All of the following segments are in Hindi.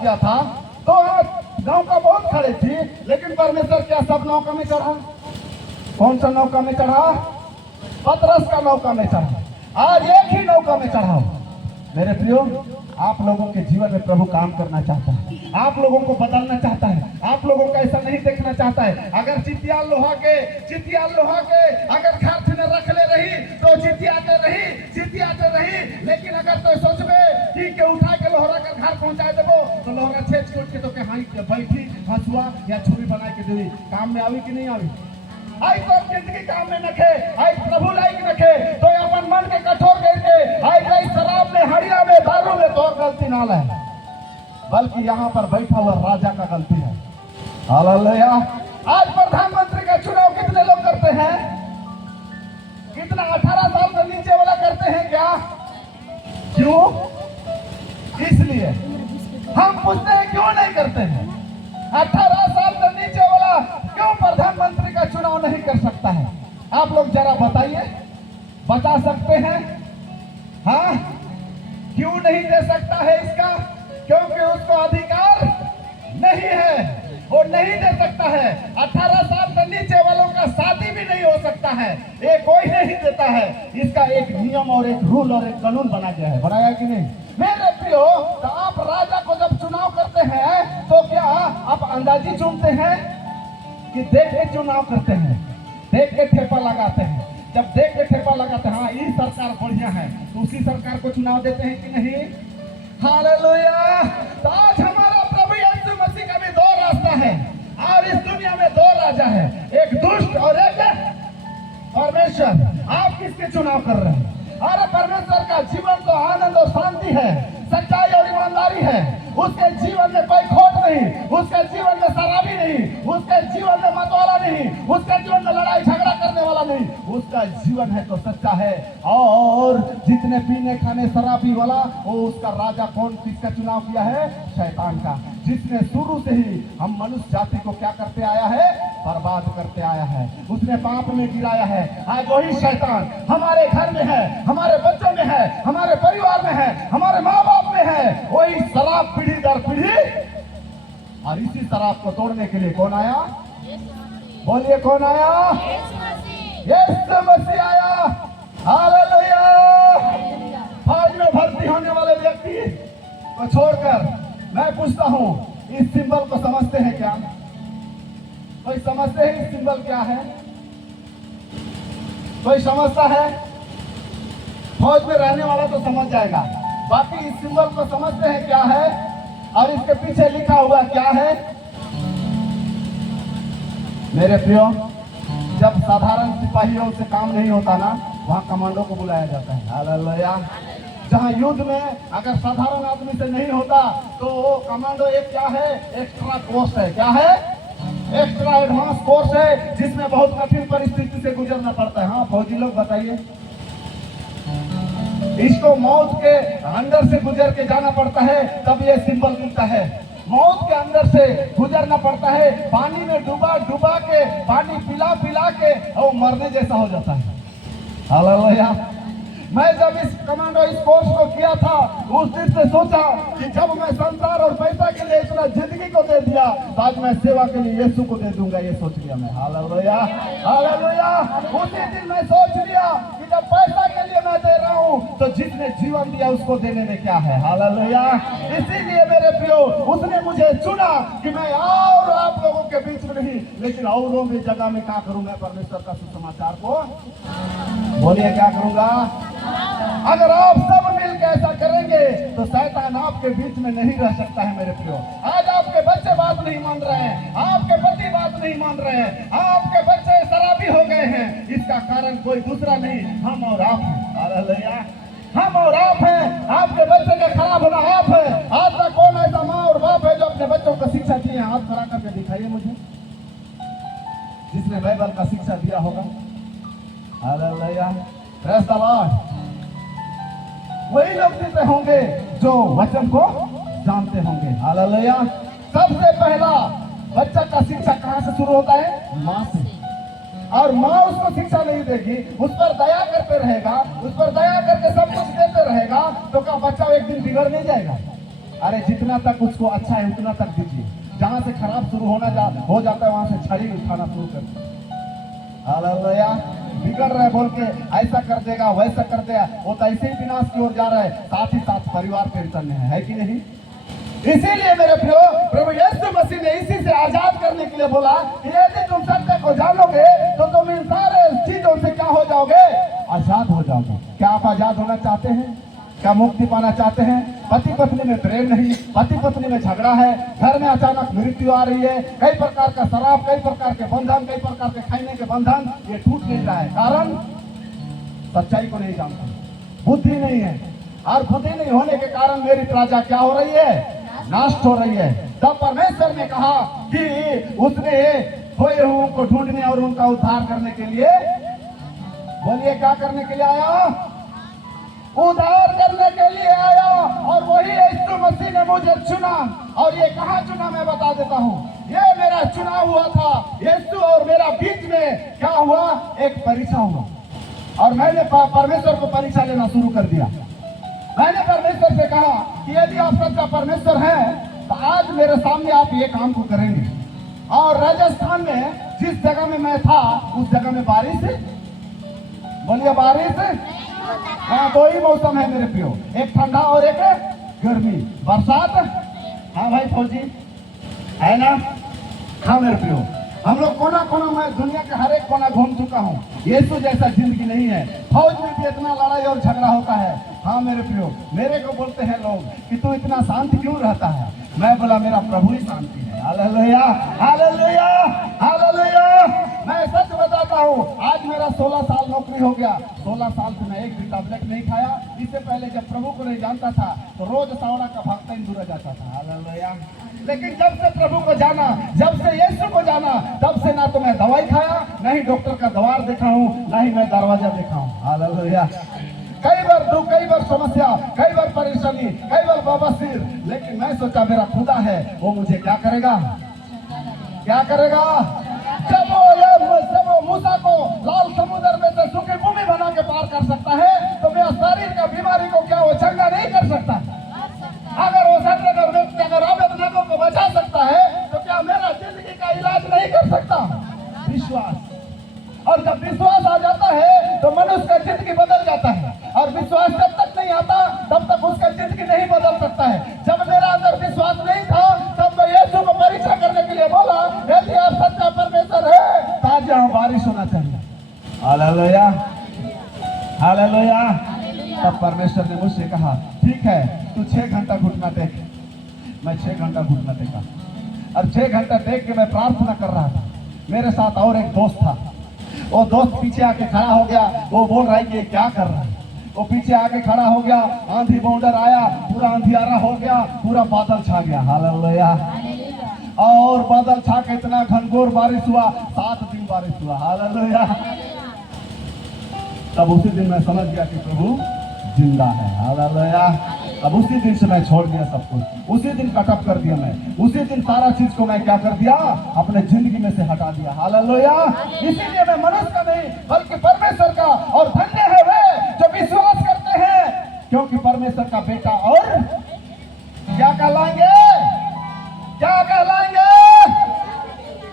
किया था तो आज गांव का बहुत खड़े थी, लेकिन परमेश्वर क्या सब नौका में चढ़ा? कौन सा नौका में चढ़ा? पतरस का नौका में चढ़ा। आज एक ही नौका में चढ़ा। मेरे प्रियो, आप लोगों के जीवन में प्रभु काम करना चाहता है, आप लोगों को बदलना चाहता है, आप लोगों को ऐसा नहीं देखना चाहता है। अगर चितिया लोहा के अगर घर में रख ले रही तो चितियाते रही, लेकिन अगर तो सोच में ठीक है उठा के लोहरा का घर पहुंचा देबो तो लोहरा छेद छोड़ के तो के हाई बैठी हंसुआ या छुरी बना के देवी, काम में आवी कि नहीं आवी? आई तो जिंदगी काम में नखे, आई प्रभु लाइक नखे तो अपन मन के कठोर करके आई गई शराब में, हड़िया में, दारू में तो गलती ना है, बल्कि यहाँ पर बैठा हुआ राजा का गलती है। हालेलुया। आज प्रधानमंत्री का चुनाव कितने लोग करते हैं? कितना? 18 साल से नीचे वाला करते हैं क्या? क्यों? इसलिए हम पूछते हैं क्यों नहीं करते हैं? 18 साल से नीचे वाला क्यों प्रधानमंत्री का चुनाव नहीं कर सकता है? आप लोग जरा बताइए, बता सकते हैं? हाँ, क्यों नहीं दे सकता है इसका? क्योंकि उसको अधिकार नहीं है, वो नहीं दे सकता है। 18 साल से नीचे वालों का शादी भी नहीं हो सकता है, ये कोई नहीं देता है। इसका एक नियम और एक रूल और एक कानून बना गया है, बनाया कि नहीं? मेरे प्रियो, तो आप राजा को जब चुनाव करते हैं तो क्या आप अंदाजी चुनते हैं कि देख के चुनाव करते हैं? देख के ठेपा लगाते हैं। जब देख के ठेपा लगाते हैं, हाँ ये सरकार बढ़िया है, तो उसी सरकार को चुनाव देते हैं कि नहीं? हालेलुया। तो आज हमारा प्रभु यीशु मसीह का भी 2 रास्ता है और इस दुनिया में 2 राजा है, एक दुष्ट और एक परमेश्वर। आप किसके चुनाव कर रहे हैं? अरे परमेश्वर का जीवन तो आनंद और शांति है, सच्चाई और ईमानदारी है। उसके जीवन में कोई खोट नहीं, उसके जीवन में शराबी नहीं, उसके जीवन में मतवाला नहीं, उसके जीवन में लड़ाई झगड़ा करने वाला नहीं। उसका जीवन है तो सच्चा है। और जितने पीने खाने शराबी वाला, वो उसका राजा कौन? किसका चुनाव किया है? शैतान का, जिसने शुरू से ही हम मनुष्य जाति को क्या करते आया है? बर्बाद करते आया है, उसने पाप में गिराया है। आज वही शैतान हमारे घर में है, हमारे बच्चों में है, हमारे परिवार में है, हमारे माँ बाप में है। वही शराब पीढ़ी दर पीढ़ी, और इसी शराब को तोड़ने के लिए कौन आया? बोलिए कौन आया? यीशु मसीह आया। हालेलुया। फौज में भर्ती होने वाले व्यक्ति को छोड़कर मैं पूछता हूँ, इस सिंबल को समझते हैं क्या? कोई समझते हैं इस सिंबल क्या है? कोई समझता है? फौज में रहने वाला तो समझ जाएगा, बाकी इस सिंबल को समझते हैं क्या है और इसके पीछे लिखा हुआ क्या है? मेरे प्रियो, जब साधारण सिपाहियों से काम नहीं होता ना, वहाँ कमांडो को बुलाया जाता है। हालेलुया। जहाँ युद्ध में अगर साधारण आदमी से नहीं होता तो वो कमांडो एक क्या है? एक्स्ट्रा कोर्स है। क्या है? एक्स्ट्रा एडवांस कोर्स है, जिसमें बहुत कठिन परिस्थिति से गुजरना पड़ता है। हाँ फौजी लोग बताइए, इसको मौत के अंदर से गुजर के जाना पड़ता है, तब ये सिंबल मिलता है। मौत के अंदर से गुजरना पड़ता है, पानी में डूबा डूबा के, पानी पिला पिला के, और मरने जैसा हो जाता है। हालेलुया। मैं जब इस कमांडो इस कोर्स को किया था, उस दिन से सोचा कि जब मैं संसार और पैसा के लिए इतना जिंदगी को दे दिया, तो आज मैं सेवा के लिए यीशु को दे दूंगा, ये सोच लिया मैं। हालेलुया। हालेलुया। उसी दिन मैं सोच लिया कि जब पैसा के लिए मैं दे रहा हूँ, तो जिसने जीवन दिया उसको देने में क्या है? हालेलुया। इसीलिए मेरे प्रियो, उसने मुझे चुना कि मैं और आप लोगों के बीच में नहीं, लेकिन औरों में जगह में क्या करूंगा? परमेश्वर का सुसमाचार को, बोलिए क्या करूंगा? अगर आप सब मिलकर ऐसा करेंगे तो शैतान आपके बीच में नहीं रह सकता है। मेरे प्रियो, आज आपके बच्चे बात नहीं मान रहे हैं, आपके पति बात नहीं मान रहे हैं, आपके बच्चे शराबी हो गए हैं, इसका कारण कोई दूसरा नहीं, हम और आप हैं। हालेलुया। हम और आप हैं। आपके बच्चे का खराब होना आप है। आज तक कौन ऐसा माँ और बाप है जो अपने बच्चों को शिक्षा दी है? हाथ खड़ा करके दिखाइए मुझे, जिसने बाइबल का शिक्षा दिया होगा। हालेलुया। Praise the Lord. वही लोग देते होंगे जो वचन को जानते होंगे। हालेलुया। सबसे पहला बच्चा का शिक्षा कहाँ से शुरू होता है? माँ से। और माँ उसको शिक्षा नहीं देगी, उस पर दया करते रहेगा, उस पर दया करके सब कुछ देते रहेगा, तो क्या बच्चा एक दिन बिगड़ नहीं जाएगा? अरे जितना तक उसको अच्छा है उतना तक दीजिए, जहां से खराब शुरू हो जाता है वहां से छड़ी उठाना शुरू कर दीजिए। हालेलुया। बिगड़ रहा है बोल के ऐसा कर देगा वैसा कर देगा, वो तो ऐसे ही विनाश की ओर जा रहा है, साथ ही साथ परिवार टेंशन में है कि नहीं। इसीलिए मेरे प्रियो प्रभु यीशु मसीह ने इसी से आजाद करने के लिए बोला कि यदि तुम सत्य को जानोगे तो तुम इन सारे चीजों से क्या हो जाओगे, आजाद हो जाओगे। क्या आप आजाद होना चाहते हैं? क्या मुक्ति पाना चाहते हैं? पति पत्नी में प्रेम नहीं, पति पत्नी में झगड़ा है, घर में अचानक मृत्यु आ रही है, कई प्रकार का शराब, कई प्रकार के बंधन, कई प्रकार के खाने के बंधन, ये टूट नहीं रहा है। कारण सच्चाई को नहीं जानते, बुद्धि नहीं है, और बुद्धि नहीं होने के कारण मेरी प्रजा क्या हो रही है, नष्ट हो रही है। तब परमेश्वर ने कहा कि उसने खोए हुओं को ढूंढने और उनका उद्धार करने के लिए, बोलिए क्या करने के लिए आया, उद्धार करने के लिए आया। और वही यीशु मसीह ने मुझे चुना, और ये कहाँ चुना मैं बता देता हूँ। ये मेरा चुनाव हुआ था, यीशु और मेरा बीच में क्या हुआ, एक परीक्षा हुआ, और मैंने परमेश्वर को परीक्षा लेना शुरू कर दिया। मैंने परमेश्वर से कहा कि यदि आप सच्चा परमेश्वर हैं तो आज मेरे सामने आप ये काम को करेंगे। और राजस्थान में जिस जगह में मैं था उस जगह में बारिश, बोलिए बारिश, हाँ दो ही मौसम है मेरे प्रियो, एक ठंडा और एक गर्मी, बरसात। हाँ भाई फौजी है ना। हाँ मेरे प्रियो, हम लोग कोना कोना, मैं दुनिया के हर एक कोना घूम चुका हूँ। यीशु जैसा जिंदगी नहीं है। फौज में भी इतना लड़ाई और झगड़ा होता है। हाँ मेरे प्रियो, मेरे को बोलते हैं लोग कि तू इतना शांत क्यों रहता है। मैं बोला मेरा प्रभु ही शांति है। Hallelujah, hallelujah, hallelujah. मैं सच बताता हूँ, आज मेरा 16 साल नौकरी हो गया। 16 साल से मैं एक भी टैबलेट नहीं खाया। इससे पहले जब प्रभु को नहीं जानता था तो रोज सावड़ा का भक्ता इंदूरा जाता था। हालेलुया। लेकिन जब से प्रभु को जाना, जब से यीशु को जाना, तब से ना तो मैं दवाई खाया, ना ही डॉक्टर का द्वार देखा हूँ, ना ही मैं दरवाजा देखा हूँ। हालेलुया। कई बार दुख, कई बार समस्या, कई बार परेशानी, कई बार बवासीर, लेकिन मैं सोचा मेरा खुदा है, वो मुझे क्या करेगा, क्या करेगा। जब वो मूसा को लाल समुद्र में से सूखी भूमि बना के पार कर सकता है, तो मेरा शरीर का बीमारी को क्या वो चंगा नहीं कर सकता। अगर वो सत्य व्यक्ति अगर अवैध को बचा सकता है, तो क्या मेरा जिंदगी का इलाज नहीं कर सकता। विश्वास, और जब विश्वास आ जाता है तो मनुष्य का जिंदगी बदल जाता है, और विश्वास जब तक नहीं आता तब तक उसका जिंदगी नहीं बदल सकता है। जब मेरा अंदर विश्वास नहीं था तब मैं यीशु को परीक्षा करने के लिए बोला, यदि आप सच्चा परमेश्वर है तो आज यहाँ बारिश होना चाहिए। Hallelujah, hallelujah. तब परमेश्वर ने मुझसे कहा ठीक है तू 6 घंटा घुटना टेक। मैं 6 घंटा घुटना टेका, और 6 घंटा टेक के मैं प्रार्थना कर रहा था। मेरे साथ और एक दोस्त था, वो दोस्त पीछे आके खड़ा हो गया। वो बोल रहा है कि क्या कर रहा है। वो पीछे आके खड़ा हो गया, आंधी बाउंडर आया, पूरा अंधियारा हो गया, पूरा बादल छा गया। हालेलुया। और बादल छा के इतना घनघोर बारिश हुआ, 7 दिन बारिश हुआ। हालेलुया। तब उसी दिन मैं समझ गया कि प्रभु जिंदा है। हालेलुया। अब उसी दिन से मैं छोड़ दिया सब कुछ, उसी दिन कटअप कर दिया मैं, उसी दिन सारा चीज को मैं क्या कर दिया, अपने जिंदगी में से हटा दिया। हालेलुया। इसीलिए मैं मनुष्य का नहीं बल्कि परमेश्वर का, और धन्य है वे जो विश्वास करते हैं, क्योंकि परमेश्वर का बेटा और क्या कहलाएंगे, क्या कहलाएंगे,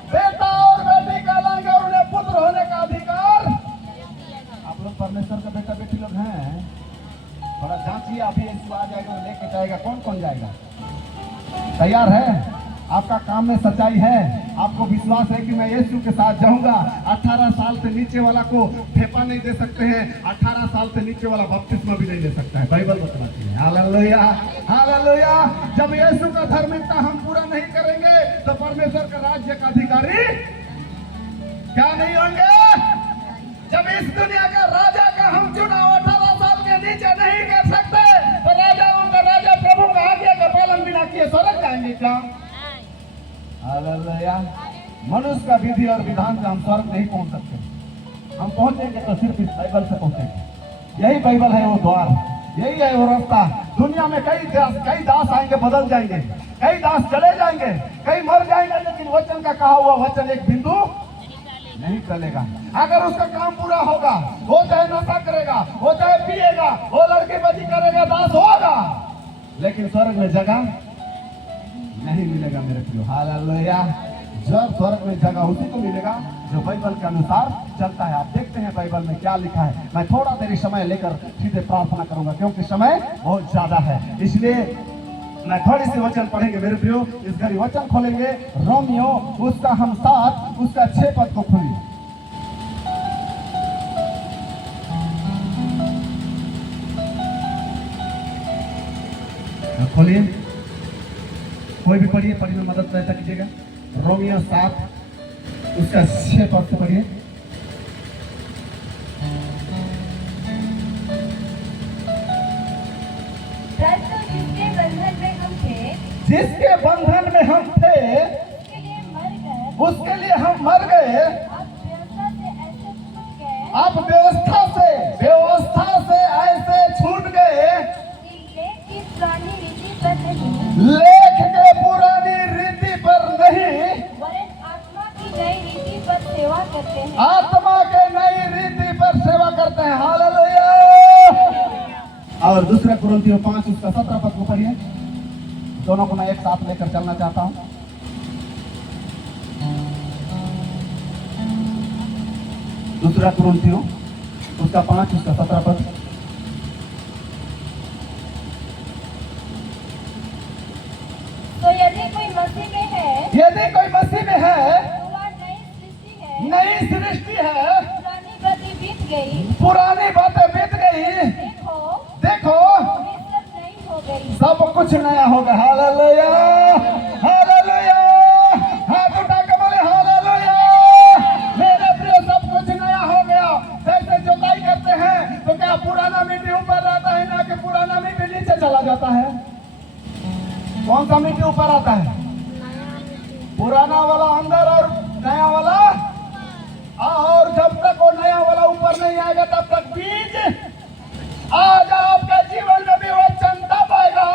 बेटा और बेटी कहलाएंगे, और उन्हें पुत्र होने का अधिकार। आप लोग परमेश्वर का बेटा बेटी लोग हैं, थोड़ा जांचिए। अभी यीशु आ जाएगा, लेके जाएगा, कौन कौन जाएगा, तैयार है? आपका काम में सच्चाई है, आपको विश्वास है कि मैं यीशु के साथ जाऊंगा। 18 साल से नीचे वाला को फेफा नहीं दे सकते हैं, 18 साल से नीचे वाला बपतिस्मा भी नहीं ले सकता है, बाइबल बतलाती है। Hallelujah, hallelujah. जब यीशु का धार्मिकता हम पूरा नहीं करेंगे तो परमेश्वर का राज्य का अधिकारी क्या नहीं होंगे। जब इस दुनिया का राजा का हम चुनाव 18 साल के नीचे नहीं कर सकते तो राजाओं का राजा प्रभु का आज्ञा का पालन बिना किए स्वर्ग जाएंगे क्या? हालेलुया। मनुष्य का विधि और विधान से हम स्वर्ग नहीं पहुंच सकते। हम पहुंचेंगे तो सिर्फ इस बाइबल से पहुंचेंगे। यही बाइबल है वो द्वार, यही है वो रास्ता। दुनिया में कई दास आएंगे, बदल जाएंगे, कई दास चले जाएंगे, कई मर जाएंगे, लेकिन वचन का कहा हुआ वचन एक बिंदु नहीं चलेगा। अगर उसका काम पूरा होगा, वो चाहे नशा करेगा, वो चाहे पिएगा, वो लड़के बजी करेगा, दास होगा। लेकिन स्वर्ग में जगह नहीं मिलेगा मेरे प्रियो। हालेलुया। जब स्वर्ग में जगह उसी को मिलेगा जो बाइबल के अनुसार चलता है। आप देखते हैं बाइबल में क्या लिखा है। मैं थोड़ा देरी समय लेकर सीधे प्रार्थना करूंगा क्योंकि समय बहुत ज्यादा है, इसलिए मैं थोड़ी सी वचन पढ़ेंगे मेरे प्रियो। इस घड़ी वचन खोलेंगे रोमियो उसका हम 7 उसका 6 पद को खोलिए। खोलिए, कोई भी पढ़िए, पढ़ने में मदद सहायता कीजिएगा। रोमियो 7 उसका 6 पद से पढ़िए। जिसके बंधन में हम थे उसके लिए हम मर गए। अब व्यवस्था से ऐसे छूट गए लेख के पुरानी रीति पर नहीं, आत्मा के नई रीति पर सेवा करते हैं। हालेलुया। और दूसरा कुरिन्थियों 5 उसका 17 पद को पढ़िए। दोनों को मैं एक साथ लेकर चलना चाहता हूं। दूसरा कुरिन्थियों उसका 5 उसका 17 पद। तो यदि कोई मसीह में है, तो वह नई सृष्टि है। नई सृष्टि है। पुरानी बातें बीत गई, पुरानी बातें बीत गई, देखो वे सब नई हो गई। सब कुछ नया होगा। हालेलुया। हालेलुया। हाथ उठा के बोले हालेलुया। मेरे प्रिय सब कुछ नया हो गया। जैसे जोताई करते हैं तो क्या पुराना मिट्टी ऊपर रहता है ना कि पुराना मिट्टी नीचे चला जाता है? कौन सा मिट्टी ऊपर आता है? पुराना वाला अंदर और नया वाला। और जब तक वो नया वाला ऊपर नहीं आएगा तब तक बीज आज आपके जीवन में भी वचन तब आएगा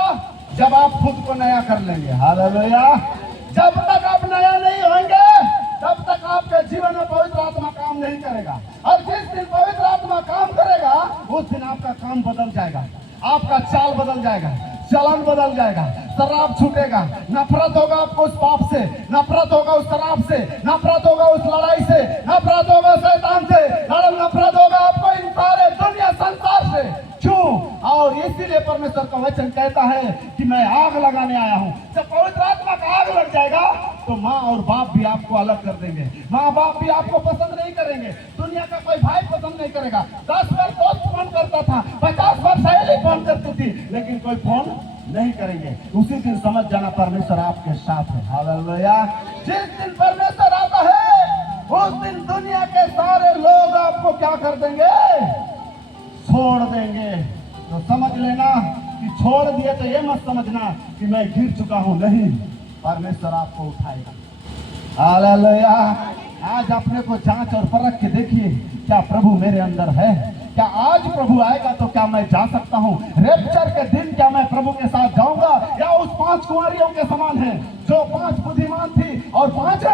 जब आप खुद को नया कर लेंगे। हालेलुया। जब तक आप नया नहीं होंगे तब तक आपके जीवन में पवित्र आत्मा काम नहीं करेगा। और जिस दिन पवित्र आत्मा काम करेगा उस दिन आपका काम बदल जाएगा, आपका चाल बदल जाएगा, चलन बदल जाएगा, शराब छूटेगा, नफरत होगा आपको उस पाप से, नफरत होगा उस शराब से, नफरत होगा उस लड़ाई से, नफरत होगा शैतान से, नफरत होगा आपको इन सारे दुनिया संसार से। क्यों? और इसीलिए परमेश्वर का वचन कहता है कि मैं आग लगाने आया हूँ। जब पवित्र आत्मा का आग लग जाएगा तो माँ और बाप भी आपको अलग कर देंगे, माँ बाप भी आपको पसंद नहीं करेंगे, दुनिया का कोई भाई पसंद नहीं करेगा। 10 बार दोस्त फोन करता था, 50 बार सहेली फोन करती थी, लेकिन कोई फोन नहीं करेंगे। उसी दिन समझ जाना परमेश्वर आपके साथ है। हालेलुया। जिस दिन परमेश्वर आता है उस दिन दुनिया के सारे लोग आपको क्या कर देंगे? छोड़ देंगे। तो समझ लेना कि छोड़ दिए तो ये मत समझना कि मैं गिर चुका हूं, नहीं, परमेश्वर आपको उठाएगा। हालेलुया। आज अपने को जांच और परख के देखिए, क्या प्रभु मेरे अंदर है? क्या आज प्रभु आएगा तो क्या मैं जा सकता हूँ? रैप्चर के दिन क्या मैं प्रभु के साथ जाऊंगा या उस 5 कुंवारियों के समान है जो 5 बुद्धिमान थी और 5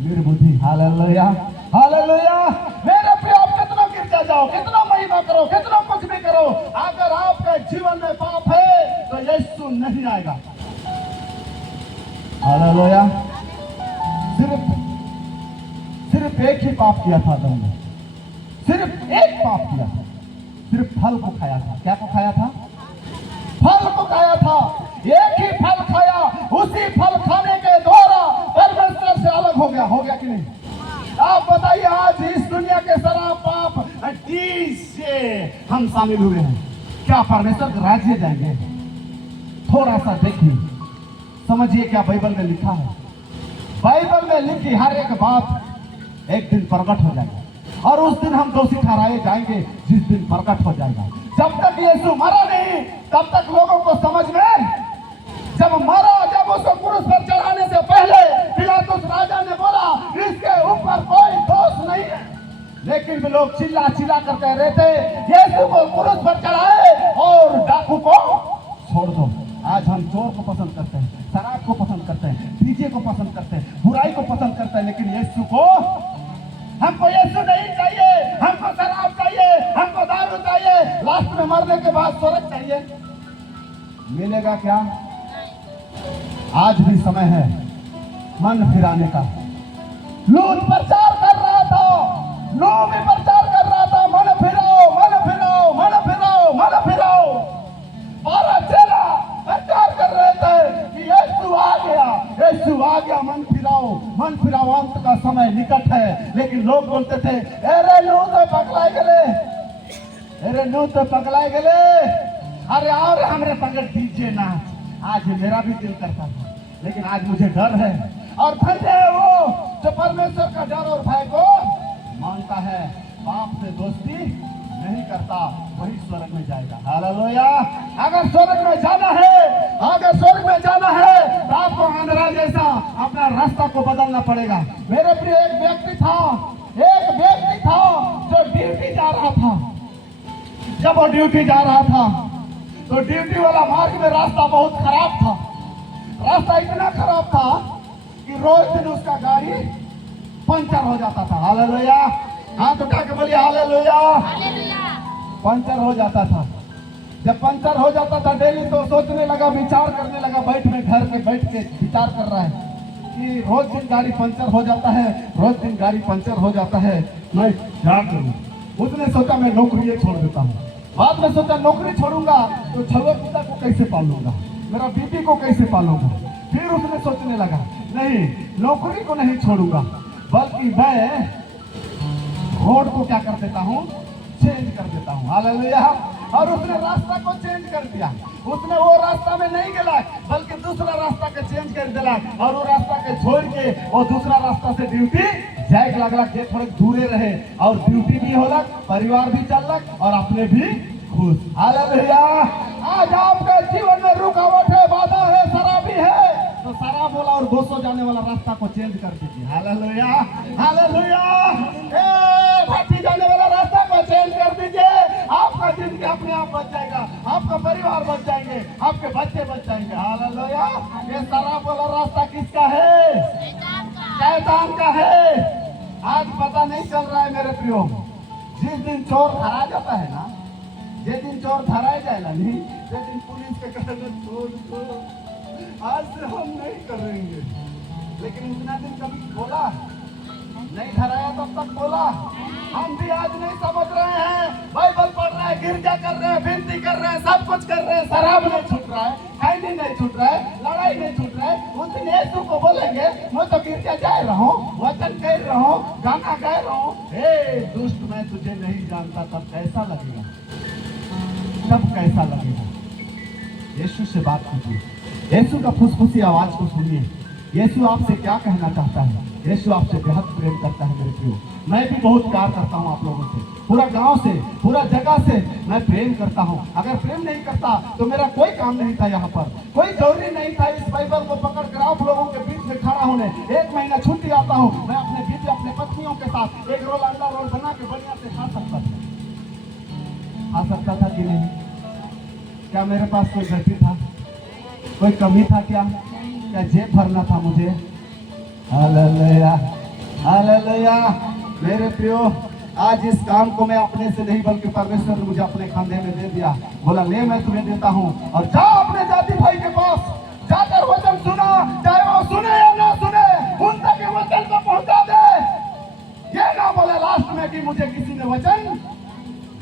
निर्बुद्धि? हालेलुया। हालेलुया। मेरे प्रिय, आप कितना गिरजा जाओ, कितना महिमा करो, कितना कुछ भी करो, अगर आपके जीवन में पाप है तो यीशु नहीं आएगा। हालेलुया। सिर्फ एक ही पाप किया था आदम ने, सिर्फ एक पाप किया था, सिर्फ फल को खाया था। क्या को खाया था? फल को खाया था। एक ही फल खाया, उसी फल खाने के द्वारा परमेश्वर से अलग हो गया। हो गया कि नहीं? आप बताइए, आज इस दुनिया के सारा पाप से हम शामिल हुए हैं, क्या परमेश्वर के राज्य जाएंगे? थोड़ा सा देखिए, समझिए क्या बाइबल में लिखा है। बाइबल में लिखी हर एक बात एक दिन प्रकट हो जाएगा और उस दिन हम दोषी ठहराए जाएंगे जिस दिन प्रकट हो जाएगा। जब तक यीशु मरा नहीं तब तक लोगों को समझ में, जब मरा, जब उसको क्रूस पर चढ़ाने से पहले पिलातुस राजा ने बोला इसके ऊपर कोई दोष नहीं है, लेकिन भी लोग चिल्ला चिल्ला कर कह रहे थे यीशु को क्रूस पर चढ़ाए और डाकू को छोड़ दो। आज हम चोर को पसंद करते हैं, शराब को पसंद करते हैं, डीजे को पसंद करते हैं, बुराई को पसंद करते हैं, लेकिन यीशु को, हमको यीशु नहीं चाहिए, हमको शराब चाहिए, हमको दारू चाहिए, लास्ट में मरने के बाद स्वर्ग चाहिए। मिलेगा क्या? आज भी समय है मन फिराने का। लूट प्रचार कर रहा था, लूट भी प्रचार कर रहा था, मन फिराओ, मन फिराओ, मन फिराओ, मन फिराओ। 12 चेला प्रचार कर रहे थे कि यीशु आ गया, यीशु आ गया, मन फिराओ, मन फिराओ, अंत का समय निकट है। लेकिन लोग बोलते थे, अरे नू तो पकड़ाए गए, अरे नू तो पकड़ाए गए, अरे और हमरे पकड़ दीजिए ना। आज मेरा भी दिल करता था, लेकिन आज मुझे डर है। और धन्य है वो जो परमेश्वर का डर और भय को मानता है, बाप से दोस्ती नहीं करता, वही स्वर्ग में जाएगा। हालेलुया। अगर स्वर्ग में जाना है, अगर स्वर्ग में जाना है तो आपको आंध्रा जैसा अपना रास्ता को बदलना पड़ेगा। मेरे प्रिय, एक व्यक्ति था जो ड्यूटी जा रहा था। जब वो ड्यूटी जा रहा था तो ड्यूटी वाला मार्ग में रास्ता बहुत खराब था। रास्ता इतना खराब था कि रोज दिन उसका गाड़ी पंचर हो जाता था। हालेलुया। हाथ उठा के बोलिए हालेलुया। पंचर हो जाता था। जब पंचर हो जाता था डेली, तो सोचने लगा, विचार करने लगा, घर पे बैठ के विचार कर रहा है कि रोज दिन गाड़ी पंचर हो जाता है, रोज दिन गाड़ी पंचर हो जाता है, मैं क्या करूं? उसने सोचा मैं नौकरी छोड़ देता हूँ। बाद में सोचा नौकरी छोड़ूंगा तो छुआ पिता को कैसे पालूंगा, मेरा बीबी को कैसे पालूंगा। फिर उसने सोचने लगा, नहीं, नौकरी को नहीं छोड़ूंगा, बल्कि मैं रोड को क्या कर देता हूँ, चेंज कर देता हूँ। हालेलुया। और उसने रास्ता को चेंज कर दिया। उसने वो रास्ता में नहीं गया, बल्कि दूसरा रास्ता के चेंज कर दिला, और वो रास्ता के छोड़ के वो दूसरा रास्ता से ड्यूटी जाए लगला के थोड़े दूरे रहे, और ड्यूटी भी होलक, परिवार भी चलक, और अपने भी खुश। हालेलुया। आज आपके जीवन में रुकावट है, बाधा है, शराबी है, तो शराब वाला और 200 जाने वाला रास्ता को चेंज कर दीजिए। हालेलुया। हालेलुया। भट्टी जाने वाला रास्ता को चेंज कर दीजिए। आपका जिंदगी अपने आप बच जाएगा, आपका परिवार बच जाएंगे, आपके बच्चे बच जाएंगे। हालेलुया। ये शराब वाला रास्ता किसका है? शैतान का है। आज पता नहीं चल रहा है मेरे प्रियो। जिस दिन चोर धरा जाता है ना, जिस दिन चोर धराया जाएगा नहीं, जिस दिन पुलिस के कहना चोर को आज से हम नहीं करेंगे, लेकिन उतना दिन कभी बोला नहीं, धराया तब तक बोला। हम भी आज नहीं समझ रहे हैं, बाइबल पढ़ रहे हैं, गिरजा कर रहे हैं, विनती कर रहे हैं, सब कुछ कर रहे हैं, शराब नहीं छूट रहा है, खैनी नहीं छूट रहा है, लड़ाई नहीं छूट रहा है। उस दिन यीशु को बोलेंगे, मैं तो गिरजा जा रहा हूँ, वचन कह रहा हूँ, गाना गा रहा हूँ, हे दुष्ट, मैं तुझे नहीं जानता, तब कैसा लगेगा? तब कैसा लगेगा? यीशु से बात कीजिए, यीशु का फुसफुसी आवाज को सुनिए। यीशु आपसे क्या कहना चाहता है? यीशु आपसे बेहद प्रेम करता है मेरे प्रियो। मैं भी बहुत प्यार करता हूँ आप लोगों से, पूरा गांव से, पूरा जगह से मैं प्रेम करता हूँ। अगर प्रेम नहीं करता तो मेरा कोई काम नहीं था यहाँ पर, कोई जरूरी नहीं था इस बाइबल को पकड़ कर आप लोगों के बीच में खड़ा होने। 1 महीना छुट्टी आता हूँ, मैं अपने बीच अपने पत्नियों के साथ एक रोल अंडा रोल बना के बढ़िया से खा सकता था कि नहीं? क्या मेरे पास कोई गलती था, कोई कमी था क्या जेब भरना था मुझे? हालेलुया। हालेलुया। मेरे प्रियो, आज इस काम को मैं अपने से नहीं, बल्कि परमेश्वर ने मुझे अपने कंधे में दे दिया। बोला, ले मैं तुम्हें देता हूँ, और जाओ अपने जाति भाई के पास जाकर वचन सुना, चाहे वो सुने या ना सुने, उन तक के वचन को पहुंचा दे। ये ना बोले लास्ट में कि मुझे किसी ने वचन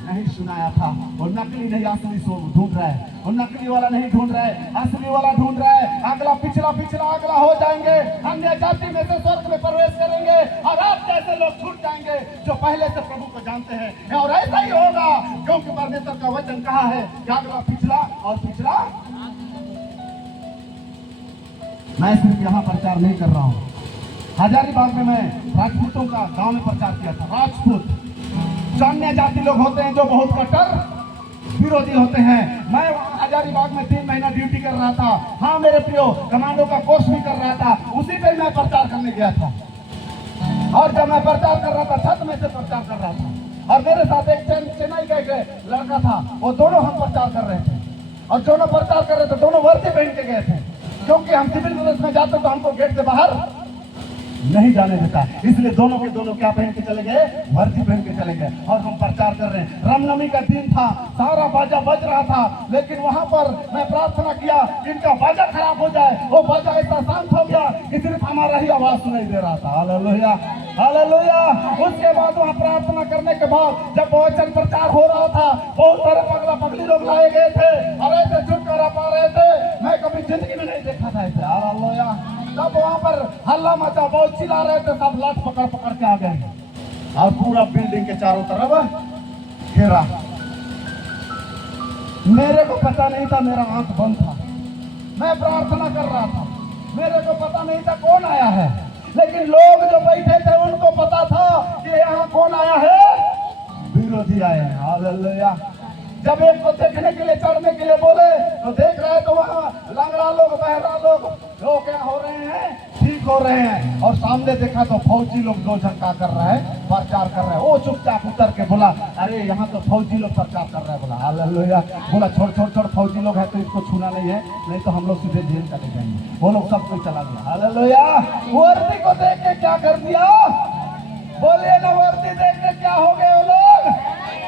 नहीं सुनाया था। और नकली नहीं, असली ढूंढ रहा है, और नकली वाला नहीं ढूंढ रहा है, असली वाला ढूंढ रहा है। अगला पिछला अगला हो जाएंगे, अन्य जाति में से स्वर्ग में प्रवेश करेंगे, और आप जैसे लोग छूट जाएंगे जो पहले से प्रभु को जानते हैं। और ऐसा ही होगा, क्योंकि परमेश्वर का वचन कहा है कि अगला पिछला और पिछला। मैं सिर्फ यहाँ प्रचार नहीं कर रहा हूँ, हजारीबाग में मैं राजपूतों का गांव में प्रचार किया था। राजपूत अन्य जाति लोग होते हैं जो बहुत कट्टर विरोधी होते हैं। मैं हजारीबाग में 3 महीना ड्यूटी कर रहा था। हाँ मेरे प्रियो, कमांडो का कोर्स भी कर रहा था, उसी पे मैं प्रचार करने गया था। और जब मैं प्रचार कर रहा था, छत में से प्रचार कर रहा था, और मेरे साथ एक चेन्नई का एक लड़का था, वो दोनों हम प्रचार कर रहे थे, और दोनों प्रचार कर रहे थे, दोनों वर्दी पहन के गए थे, क्योंकि हम सिविल ड्रेस में जाते तो हमको गेट से बाहर नहीं जाने देता। इसलिए दोनों के दोनों क्या पहन के चले गए? वर्दी पहन के चले गए। और हम प्रचार कर रहे हैं। रामनवमी का दिन था, सारा बाजा बज रहा था, लेकिन वहां पर मैं प्रार्थना किया कि इनका बाजा खराब हो जाए। वो बाजा ऐसा शांत हो गया कि सिर्फ हमारा ही आवाज सुनाई दे रहा था। Hallelujah, hallelujah. उसके बाद वहां प्रार्थना करने के बाद जब वचन प्रचार हो रहा था, बहुत सारे पगला पगली लोग लाए गए थे और ऐसे छुटकारा पा रहे थे, मैं कभी जिंदगी में नहीं देखा था ऐसे। हालेलुया। तब वहां पर हल्ला मचा, बहुत चिल्ला रहे थे, सब लाठ पकड़ पकड़ के आ गए और पूरा बिल्डिंग के चारों तरफ घेरा। मेरे को पता नहीं था, मेरा आंख बंद था, मैं प्रार्थना कर रहा था, मेरे को पता नहीं था कौन आया है, लेकिन लोग जो बैठे थे उनको पता था कि यहाँ कौन आया है? विरोधी आए हैं। हालेलुया। जब एक को देखने के लिए, चढ़ने के लिए बोले तो देख रहे तो वहाँ लंगड़ा लोग, बहरा लोग क्या हो रहे हैं? ठीक हो रहे हैं। और सामने देखा तो फौजी लोग दो झंका कर रहे हैं, प्रचार कर रहे हैं। वो चुपचाप उतर के बोला, अरे यहाँ तो फौजी लोग प्रचार कर रहे हैं। बोला हालेलुया। बोला छोड़ छोड़ छोड़, फौजी लोग है तो इसको छूना नहीं है, नहीं तो हम लोग सीधे जेल चले जाएंगे। वो लोग सब कोई चला गया। हालेलुया। वर्दी को देख के क्या कर दिया? बोलिए ना, वर्दी देख के क्या हो गए? वो लोग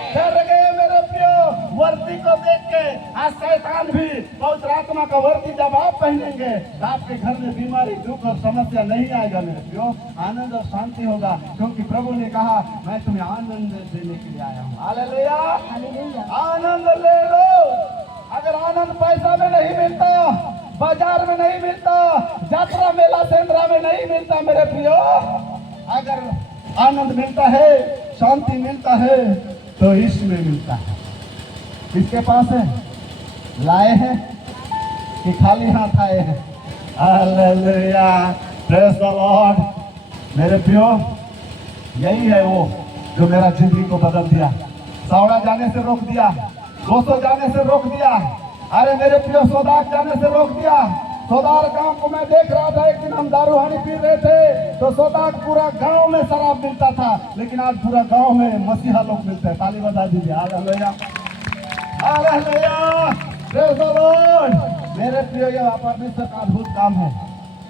डर गए मेरे प्रियो। वर्दी को देख के आज शैतान भी, पवित्र आत्मा का वर्दी जब आप पहनेंगे तो आपके घर में बीमारी, दुख और समस्या नहीं आएगा मेरे प्रियो। आनंद और शांति होगा, क्योंकि प्रभु ने कहा मैं तुम्हें आनंद देने के लिए आया हूँ। हालेलुया, आनंद ले लो। अगर आनंद पैसा में नहीं मिलता, बाजार में नहीं मिलता, यात्रा मेला सेंद्रा में नहीं मिलता मेरे प्रियो, अगर आनंद मिलता है, शांति मिलता है, तो इसमें मिलता है। किसके पास है? लाए हैं कि खाली हाथ आए हैं? Hallelujah, praise the Lord. मेरे प्रियो, यही है वो जो मेरा जिंदगी को बदल दिया। सावड़ा जाने से रोक दिया, 200 जाने से रोक दिया, अरे मेरे प्रियो सोदाक जाने से रोक दिया। सोदार गांव को मैं देख रहा था, एक दिन हम दारू हानी पी रहे थे तो सोदाक पूरा गांव में शराब मिलता था, लेकिन आज पूरा गांव में मसीहा लोग मिलते हैं। ताली बजा दीजिए। Hallelujah, hallelujah, praise the Lord. मेरे प्रियो, ये परमेश्वर का अद्भुत काम है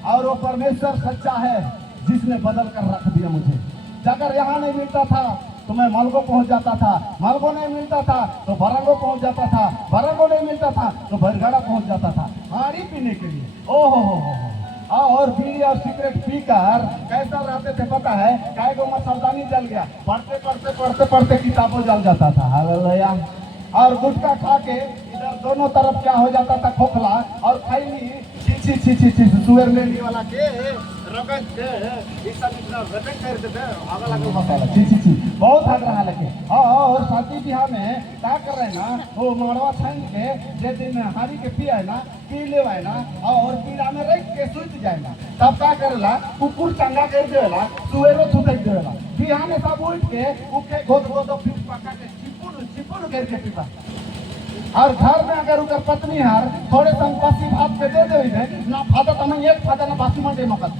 और वो परमेश्वर सच्चा है जिसने बदल कर रख दिया मुझे। अगर यहाँ नहीं मिलता था तो मैं मालगो पहुंच जाता था, मालगो नहीं मिलता था तो बरंगो पहुंच जाता था, बरंगो नहीं मिलता था तो भरगड़ा पहुंच जाता था पानी पीने के लिए। ओहो हो। और बीड़ी और सिगरेट पीकर कैसा रहते थे पता है? काय को मच्छरदानी जल गया, पढ़ते पढ़ते पढ़ते पढ़ते किताबों जल जाता था। हालेलुया। और गुटखा खा के इधर दोनों तरफ क्या हो जाता था? खोखला और खैनी, छी छी छी छी छी, सुअर लेने वाला के रगड़ के इस सब इतना रगड़ करते थे, आगा लगे मसाला, छी छी छी, बहुत हट रहा लगे। और शादी ब्याह में क्या कर रहे हैं ना, वो मरवा छान के जे दिन हारी के पिया है ना, पी ले है ना, और पीला में रख के सूत जाए ना, तब क्या करेला? कुकुर चंगा कर देला, सुअरो छुटक देला, बिहान में सब उठ के उके गोद गोद फिर पका के चिपुड़ करके पीता। और घर में अगर उनका पत्नी हार थोड़े संपत्ति भात के दे दे ना, फादा तमें एक फादा ना बासी मंडे मकत,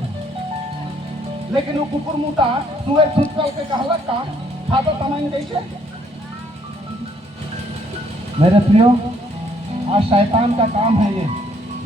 लेकिन वो कुकुर मुता सुअर छूट के कहलक का फादा तमें कैसे? मेरे प्रियो, आज शैतान का काम है ये,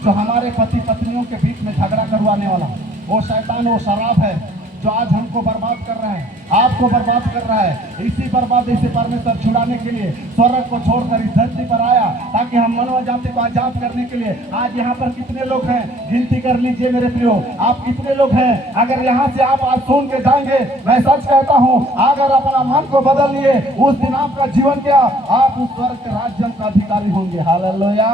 जो हमारे पति पत्नियों के बीच में झगड़ा करवाने वाला वो शैतान, वो शराब है जो आज हमको बर्बाद कर रहा है, आपको बर्बाद कर रहा है। इसी बर्बादी से परमेश्वर छुड़ाने के लिए स्वर्ग को छोड़कर इस धरती पर आया, ताकि हम मानव जाति को आजाद करने के लिए। आज यहाँ पर कितने लोग हैं? गिनती कर लीजिए मेरे प्रियो, आप कितने लोग हैं? अगर यहाँ से आप आज सुन के जाएंगे, मैं सच कहता हूँ, अगर अपना मन को बदल लिए, उस दिन आपका जीवन क्या, आप उस स्वर्ग के राज्य का अधिकारी होंगे। हालेलुया।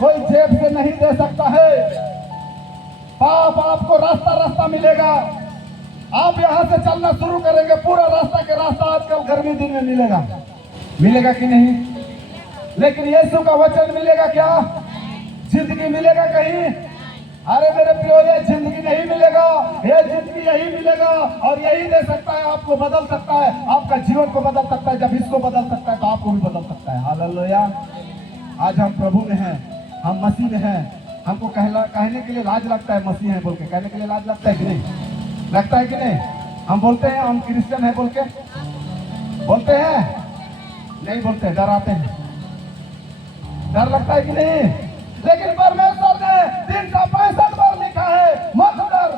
कोई जेब से नहीं दे सकता है, पाप आपको रास्ता रास्ता मिलेगा। आप यहाँ से चलना शुरू करेंगे, पूरा रास्ता के रास्ता आजकल गर्मी दिन में मिलेगा, मिलेगा कि नहीं? लेकिन यीशु का वचन मिलेगा क्या? जिंदगी मिलेगा कहीं? अरे मेरे प्रियो, ये जिंदगी नहीं मिलेगा, ये जिंदगी यही मिलेगा और यही दे सकता है, आपको बदल सकता है, आपका जीवन को बदल सकता है। जब इसको बदल सकता है तो आपको भी बदल सकता है। हालेलुया। आज हम प्रभु में हैं, हम मसीह में हैं। हमको कहने के लिए लाज लगता है मसीह है बोल के, कहने के लिए लाज लगता है कि नहीं? लगता है कि नहीं? हम बोलते हैं हम क्रिश्चियन है बोल के, बोलते हैं? नहीं बोलते, डराते हैं। डर लगता है कि नहीं? लेकिन परमेश्वर ने 365